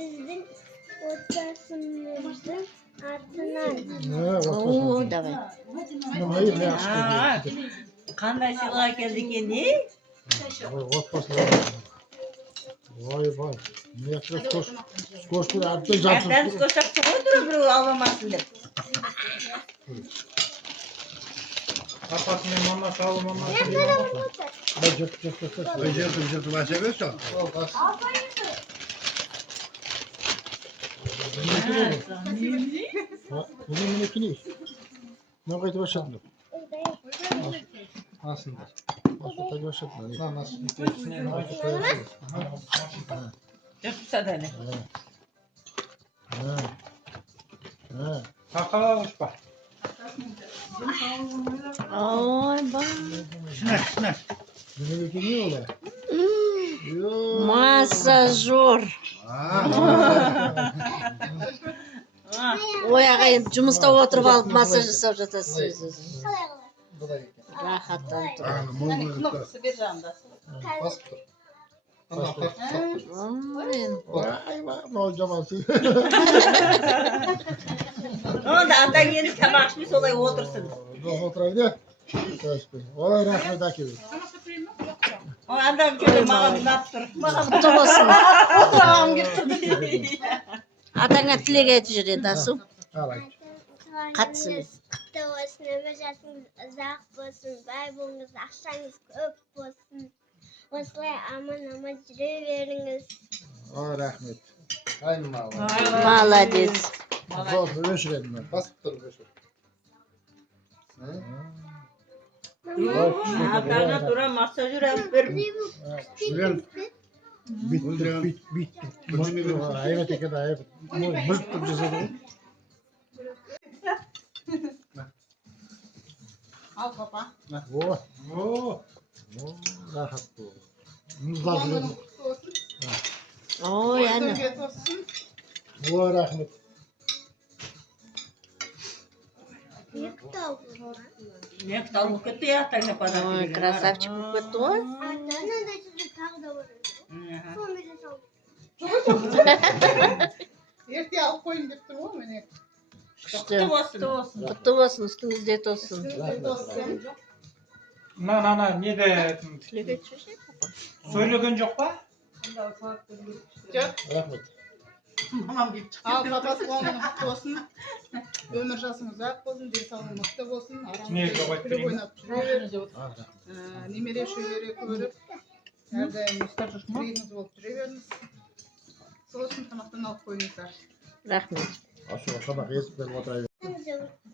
Біздің отбасымыздың атынан. Oo, давай. Қандай сыйлық әкелді екен, не? Vay. Ne yapacağız? Koş bir artık yapsın. Әптән көшәпті ғой тұрып біреу аламасын деп. Апасымен мама сау мама. Becerdin başa ver şu. Bunun minekini. Ne kadar başladın? Aslında. Başladın başladın. Nasıl? Жүр сәдәне. Kakala uçpa. Oy, bak. Şuna. Minekini ola. Masajör. Ой, ағайын, жұмыста отырып алып массаж жасап жатасыз. Рахаттан тұр. Кнопкасы бер жағында. Ne olacağım artık? Onda ата келіп тамақ ішмей солай отырсын. Oturaydı. Olay rahmet akıllı. Анда жөне маған ұнап тұр. Құтты болсын. Отырағым келіп тұр. Атаңа тілек айтып жүр енді, Асу. Қатысыңыз құтты болсын, өмір жасыңыз ұзақ болсын, бай болыңыз, ақшаңыз көп болсын. Осылай аман жүре беріңіз. Olay rahmet. Aynı mal. Молодец. Zor öşürelim ben. Basıp dur beşer. Атаңа тура массажер алып бер. Bitti. Ayva tekede ayva. Mırt tut cezadı. Ал папа. Oo. Rahat bu. Muzlar verin. Ой, әні. Olay rahmet. Не талып кетті я аттаңа подарок Ой, берген. красавчик болып кетті ғой. Атынан да жүзі тағы да бар. Сонымен салып. Ерте алып қойын деп тұр ғой міне. Күшті. Құтты болсын. Құтты болсын, үстіңізде тосын. Na ne de Тілек айтып жүрші. söylegen yok ba? Rahmet. Мамам келіп Ал шықты. папасы қуанған құтты болсын. Өмір жасың ұзақ болсын, денсаулығың мықты болсын. Не, Арамызда жауап күліп берейін. ойнап жүре бер. Немере шөбере көріп, әрдайым тірегіңіз болып жүре беріңіз. Сол үшін тамақтан алып қойыңыздар. Рахмет. Aşağı bak ezip ben oturayım.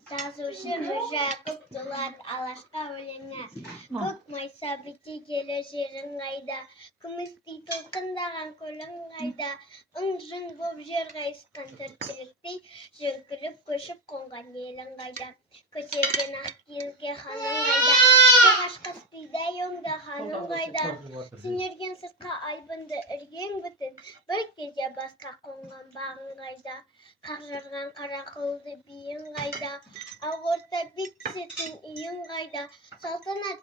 Жазушы Міржақып Дулат Алашқа өлеңі. Көк майса бете келі жерің қайда, күмістей толқындаған көлің қайда, ың-жың боп жер қайысқан тіршіліктей, жөңкіліп көшіп қонған елің қайда, көтерген ақ киізге ханың қайда, ағаш қаспидай өңді ханың қайда, сіңерген сыртқа айбынды іргең бүтін, бір кезде басқа қонған бағың қайда, қақ жарған қара қылды биің қайда, ағорта бет түсетін үйің қайда, салтанат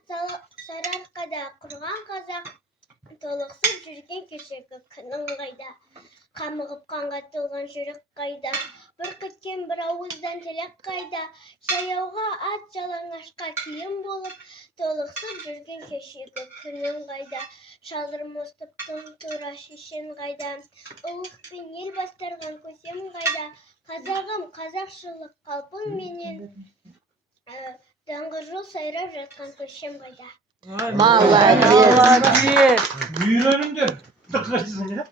сарыарқада құрған қазақ, толықсып жүрген кешегі күнің қайда, қамығып қанға толған жүрек қайда, бір күткен бір ауыздан тілек қайда, жаяуға ат жалаңашқа киім болып, толықсып жүрген кешегі күнің қайда, шалдырмостықтың тура шешен қайда, ұлықпен ел бастырған көсем қайда, қазағым қазақшылық қалпың менен, даңғыр жол сайрап жатқан көшем қайда. Молодец. Büyür önünde. Tıkırsın ya.